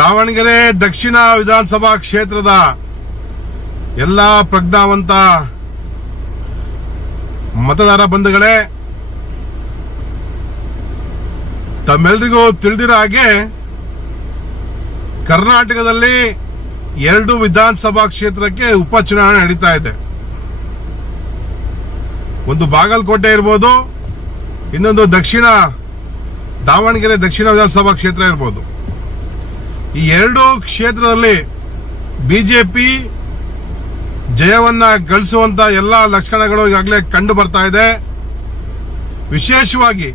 ದಾವಣಗೆರೆ ದಕ್ಷಿಣ ವಿಧಾನಸಭಾ ಕ್ಷೇತ್ರದ ಎಲ್ಲ ಪ್ರಜ್ಞಾವಂತ ಮತದಾರ ಬಂಧುಗಳೇ, ತಮ್ಮೆಲ್ಲರಿಗೂ ತಿಳಿದಿರೋ ಹಾಗೆ ಕರ್ನಾಟಕದಲ್ಲಿ 2 ವಿಧಾನಸಭಾ ಕ್ಷೇತ್ರಕ್ಕೆ ಉಪಚುನಾವಣೆ ನಡೀತಾ ಇದೆ. ಒಂದು ಬಾಗಲಕೋಟೆ ಇರ್ಬೋದು, ಇನ್ನೊಂದು ದಾವಣಗೆರೆ ದಕ್ಷಿಣ ವಿಧಾನಸಭಾ ಕ್ಷೇತ್ರ ಇರ್ಬೋದು. ಈ 2 ಕ್ಷೇತ್ರದಲ್ಲಿ ಬಿಜೆಪಿ ಜಯವನ್ನ ಗಳಿಸುವಂತ ಎಲ್ಲ ಲಕ್ಷಣಗಳು ಈಗಾಗಲೇ ಕಂಡು ಬರ್ತಾ ಇದೆ. ವಿಶೇಷವಾಗಿ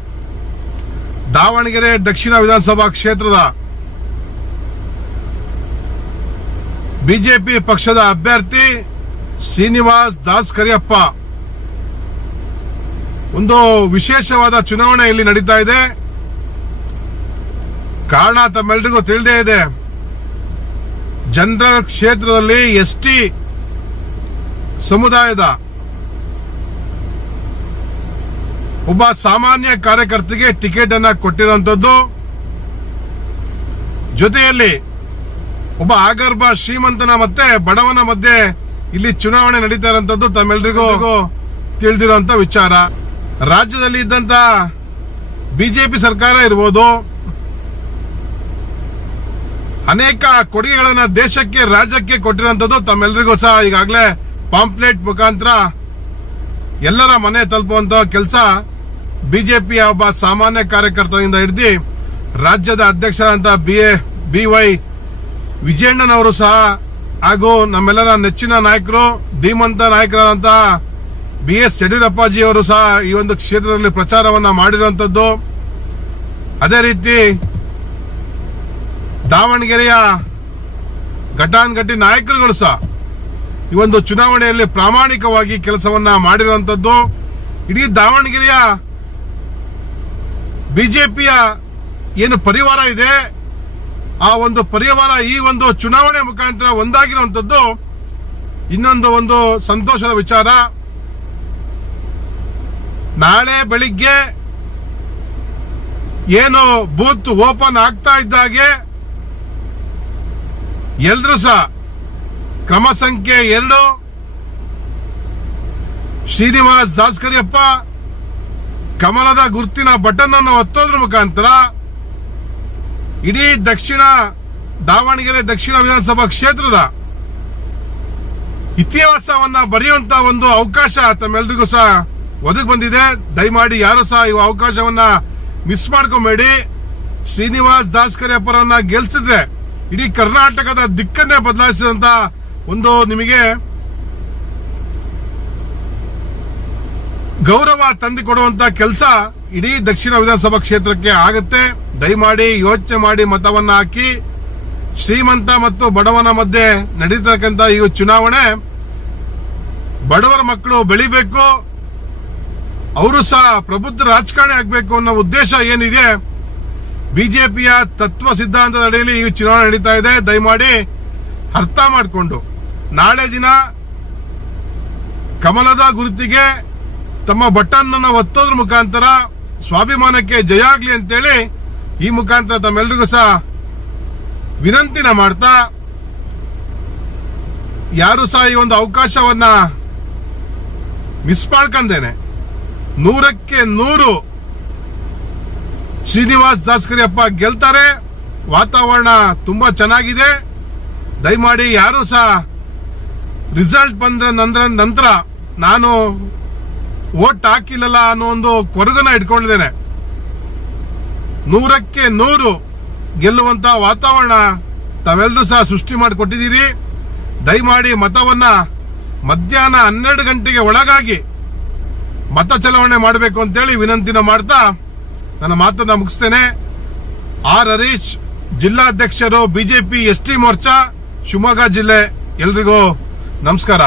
ದಾವಣಗೆರೆ ದಕ್ಷಿಣ ವಿಧಾನಸಭಾ ಕ್ಷೇತ್ರದ ಬಿಜೆಪಿ ಪಕ್ಷದ ಅಭ್ಯರ್ಥಿ ಶ್ರೀನಿವಾಸ್ ದಾಸ್ ಕರಿಯಪ್ಪ ಒಂದು ವಿಶೇಷವಾದ ಚುನಾವಣೆ ಇಲ್ಲಿ ನಡೀತಾ ಇದೆ. ಕಾರಣ ತಮ್ಮೆಲ್ಲರಿಗೂ ತಿಳಿದೇ ಇದೆ. ಜನರಲ್ ಕ್ಷೇತ್ರದಲ್ಲಿ ಎಸ್ಟಿ ಸಮುದಾಯದ ಒಬ್ಬ ಸಾಮಾನ್ಯ ಕಾರ್ಯಕರ್ತೆಗೆ ಟಿಕೆಟ್ ಅನ್ನ ಕೊಟ್ಟಿರುವಂತದ್ದು, ಜೊತೆಯಲ್ಲಿ ಒಬ್ಬ ಆಗರ್ಭ ಶ್ರೀಮಂತನ ಮತ್ತೆ ಬಡವನ ಮಧ್ಯೆ ಇಲ್ಲಿ ಚುನಾವಣೆ ನಡೀತಾ ಇರುವಂತದ್ದು ತಮ್ಮೆಲ್ಲರಿಗೂ ತಿಳಿದಿರುವಂತ ವಿಚಾರ. ರಾಜ್ಯದಲ್ಲಿ ಇದ್ದಂತ ಬಿಜೆಪಿ ಸರ್ಕಾರ ಇರ್ಬೋದು, ಅನೇಕ ಕೊಡುಗೆಗಳನ್ನ ದೇಶಕ್ಕೆ ರಾಜ್ಯಕ್ಕೆ ಕೊಟ್ಟಿರುವಂತದ್ದು ತಮ್ಮೆಲ್ಲರಿಗೂ ಸಹ ಈಗಾಗಲೇ ಪಾಂಪ್ಲೆಟ್ ಮುಖಾಂತರ ಎಲ್ಲರ ಮನೆ ತಲುಪುವಂತ ಕೆಲಸ ಬಿಜೆಪಿಯ ಒಬ್ಬ ಸಾಮಾನ್ಯ ಕಾರ್ಯಕರ್ತರಿಂದ ಹಿಡಿದು ರಾಜ್ಯದ ಅಧ್ಯಕ್ಷರಾದಂತ BY ವಿಜಯಣ್ಣನವರು ಸಹ ಹಾಗೂ ನಮ್ಮೆಲ್ಲರ ನೆಚ್ಚಿನ ನಾಯಕರು ಧೀಮಂತ ನಾಯಕರಾದಂತಹ BS ಯಡಿಯೂರಪ್ಪಾಜಿ ಅವರು ಸಹ ಈ ಒಂದು ಕ್ಷೇತ್ರದಲ್ಲಿ ಪ್ರಚಾರವನ್ನ ಮಾಡಿರುವಂತದ್ದು. ಅದೇ ರೀತಿ ದಾವಣಗೆರೆಯ ಘಟಾನುಘಟಿ ನಾಯಕರುಗಳು ಸಹ ಈ ಒಂದು ಚುನಾವಣೆಯಲ್ಲಿ ಪ್ರಾಮಾಣಿಕವಾಗಿ ಕೆಲಸವನ್ನ ಮಾಡಿರುವಂತದ್ದು. ಇಡೀ ದಾವಣಗೆರೆಯ ಬಿಜೆಪಿಯ ಏನು ಪರಿವಾರ ಇದೆ, ಆ ಒಂದು ಪರಿವಾರ ಈ ಒಂದು ಚುನಾವಣೆ ಮುಖಾಂತರ ಒಂದಾಗಿರುವಂತದ್ದು ಇನ್ನೊಂದು ಸಂತೋಷದ ವಿಚಾರ. ನಾಳೆ ಬೆಳಿಗ್ಗೆ ಏನು ಬೂತ್ ಓಪನ್ ಆಗ್ತಾ ಇದ್ದಾಗೆ ಎಲ್ರೂ ಸಹ ಕ್ರಮ ಸಂಖ್ಯೆ 2 ಶ್ರೀನಿವಾಸ್ ದಾಸ್ ಕರಿಯಪ್ಪ ಕಮಲದ ಗುರುತಿನ ಬಟನ್ ಅನ್ನು ಒತ್ತೋದ್ರ ಮುಖಾಂತರ ಇಡೀ ದಾವಣಗೆರೆ ದಕ್ಷಿಣ ವಿಧಾನಸಭಾ ಕ್ಷೇತ್ರದ ಇತಿಹಾಸವನ್ನ ಬರೆಯುವಂತ ಒಂದು ಅವಕಾಶ ತಮ್ಮೆಲ್ಲರಿಗೂ ಸಹ ಒದಗಿ ಬಂದಿದೆ. ದಯಮಾಡಿ ಯಾರು ಸಹ ಈ ಅವಕಾಶವನ್ನ ಮಿಸ್ ಮಾಡ್ಕೊಬೇಡಿ. ಶ್ರೀನಿವಾಸ್ ದಾಸ್ ಕರಿಯಪ್ಪರನ್ನ ಗೆಲ್ಸಿದ್ರೆ ಇಡೀ ಕರ್ನಾಟಕದ ದಿಕ್ಕನ್ನೇ ಬದಲಾಯಿಸಿದಂತ ಒಂದು ನಿಮಗೆ ಗೌರವ ತಂದುಕೊಡುವಂತ ಕೆಲಸ ಇಡೀ ದಕ್ಷಿಣ ವಿಧಾನಸಭಾ ಕ್ಷೇತ್ರಕ್ಕೆ ಆಗುತ್ತೆ. ದಯಮಾಡಿ ಯೋಚನೆ ಮಾಡಿ ಮತವನ್ನ ಹಾಕಿ. ಶ್ರೀಮಂತ ಮತ್ತು ಬಡವನ ಮಧ್ಯೆ ನಡೀತಕ್ಕಂಥ ಈ ಚುನಾವಣೆ ಬಡವರ ಮಕ್ಕಳು ಬೆಳಿಬೇಕು, ಅವರು ಸಹ ಪ್ರಬುದ್ಧ ರಾಜಕಾರಣಿ ಆಗಬೇಕು ಅನ್ನೋ ಉದ್ದೇಶ ಏನಿದೆ, ಬಿಜೆಪಿಯ ತತ್ವ ಸಿದ್ಧಾಂತದ ಅಡಿಯಲ್ಲಿ ಈ ಚುನಾವಣೆ ನಡೀತಾ ಇದೆ. ದಯಮಾಡಿ ಅರ್ಥ ಮಾಡಿಕೊಂಡು ನಾಳೆ ದಿನ ಕಮಲದ ಗುರುತಿಗೆ ತಮ್ಮ ಬಟನ್ ಅನ್ನು ಒತ್ತೋದ್ರ ಮುಖಾಂತರ ಸ್ವಾಭಿಮಾನಕ್ಕೆ ಜಯ ಆಗ್ಲಿ ಅಂತೇಳಿ ಈ ಮುಖಾಂತರ ತಮ್ಮೆಲ್ಲರಿಗೂ ಸಹ ವಿನಂತಿನ ಮಾಡ್ತಾ, ಯಾರು ಸಹ ಈ ಒಂದು ಅವಕಾಶವನ್ನ ಮಿಸ್ ಮಾಡ್ಕೊಂಡೇನೆ 100ಕ್ಕೆ 100 ಶ್ರೀನಿವಾಸ್ ದಾಸ್ ಕರಿಯಪ್ಪ ಗೆಲ್ತಾರೆ. ವಾತಾವರಣ ತುಂಬಾ ಚೆನ್ನಾಗಿದೆ. ದಯಮಾಡಿ ಯಾರು ಸಹ ರಿಸಲ್ಟ್ ಬಂದ್ರ ನಂತರ ನಾನು ವೋಟ್ ಹಾಕಿಲ್ಲಲ್ಲ ಅನ್ನೋ ಒಂದು ಕೊರಗನ ಇಟ್ಕೊಂಡಿದ್ದೇನೆ. 100ಕ್ಕೆ 100 ಗೆಲ್ಲುವಂತ ವಾತಾವರಣ ತಾವೆಲ್ಲರೂ ಸಹ ಸೃಷ್ಟಿ ಮಾಡಿಕೊಟ್ಟಿದ್ದೀರಿ. ದಯಮಾಡಿ ಮತವನ್ನ ಮಧ್ಯಾಹ್ನ 12 ಗಂಟೆಗೆ ಒಳಗಾಗಿ ಮತ ಚಲಾವಣೆ ಮಾಡಬೇಕು ಅಂತೇಳಿ ವಿನಂತಿನ ಮಾಡ್ತಾ ನನ್ನ ಮಾತನ್ನ ಮುಗಿಸ್ತೇನೆ. ಆರ್ ಹರೀಶ್, ಜಿಲ್ಲಾಧ್ಯಕ್ಷರು, ಬಿಜೆಪಿ ST ಮೋರ್ಚಾ, ಶಿವಮೊಗ್ಗ ಜಿಲ್ಲೆ. ಎಲ್ರಿಗೂ ನಮಸ್ಕಾರ.